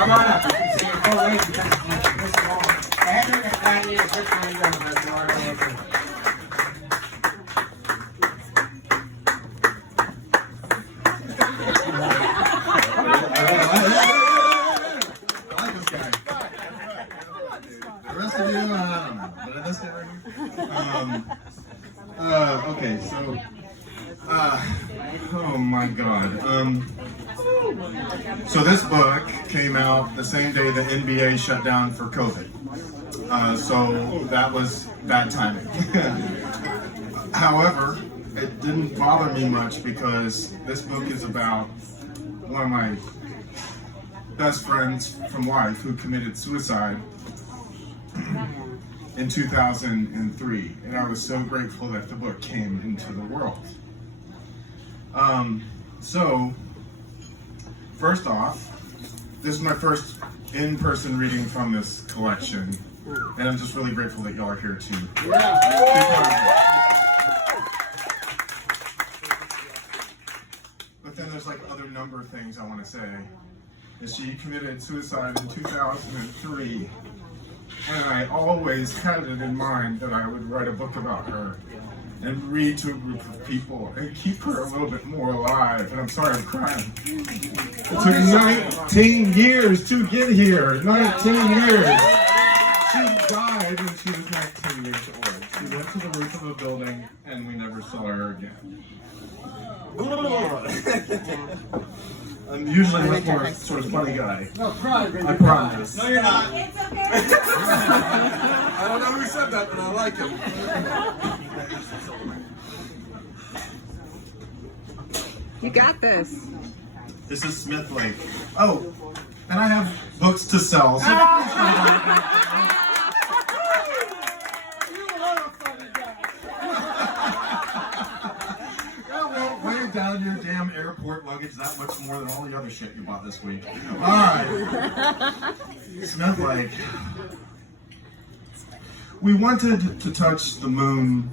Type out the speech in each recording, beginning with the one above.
Come on up. You can see your full weight because this long. The header is 96 milligrams. You want to make it. Okay, so, oh my God. So this book came out the same day the NBA shut down for COVID. So that was bad timing. However, it didn't bother me much because this book is about one of my best friends from life who committed suicide in 2003, and I was so grateful that the book came into the world. So, first off, this is my first in-person reading from this collection, and I'm just really grateful that y'all are here too. But then there's like other number of things I want to say. Is she committed suicide in 2003. And I always had it in mind that I would write a book about her and read to a group of people and keep her a little bit more alive. And I'm sorry I'm crying. It took 19 years to get here. 19 years. She died when she was 19 years old. She went to the roof of a building and we never saw her again. I'm usually a much more sort of funny guy. No, cry, baby. I promise. No, you're not. It's okay. I don't know who said that, but I like him. You got this. This is Smith Lake. Oh, and I have books to sell. So weigh down your damn airport luggage that much more than all the other shit you bought this week. All right. Smith Lake. We wanted to touch the moon,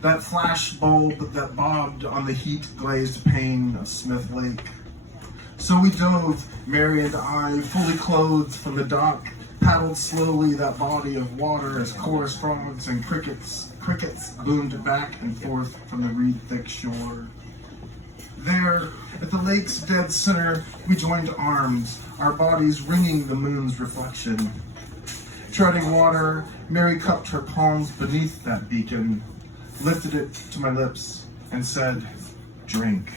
that flash bulb that bobbed on the heat-glazed pane of Smith Lake. So we dove, Mary and I, fully clothed from the dock, paddled slowly that body of water as chorus frogs and crickets boomed back and forth from the reed-thick shore. There, at the lake's dead center, we joined arms, our bodies ringing the moon's reflection. Treading water, Mary cupped her palms beneath that beacon, lifted it to my lips, and said, "Drink."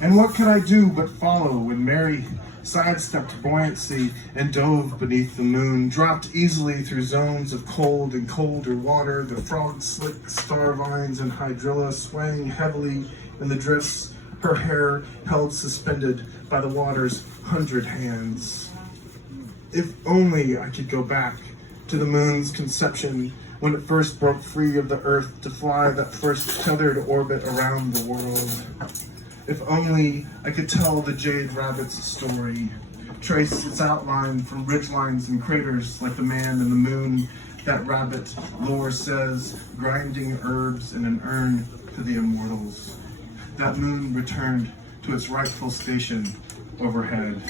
And what could I do but follow when Mary sidestepped buoyancy and dove beneath the moon, dropped easily through zones of cold and colder water, the frogs slick star vines and hydrilla swaying heavily in the drifts, her hair held suspended by the water's 100 hands. If only I could go back to the moon's conception when it first broke free of the earth to fly that first tethered orbit around the world. If only I could tell the jade rabbit's story, trace its outline from ridgelines and craters like the man in the moon, that rabbit, lore says, grinding herbs in an urn to the immortals. That moon returned to its rightful station overhead.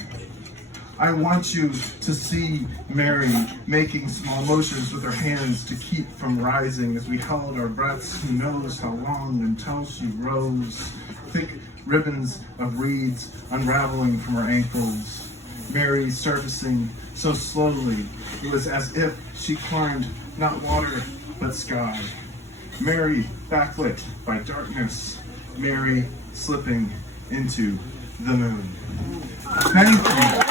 I want you to see Mary making small motions with her hands to keep from rising as we held our breaths, who knows how long, until she rose. Thick ribbons of reeds unraveling from her ankles. Mary surfacing so slowly, it was as if she climbed not water, but sky. Mary backlit by darkness. Mary slipping into the moon. Thank you.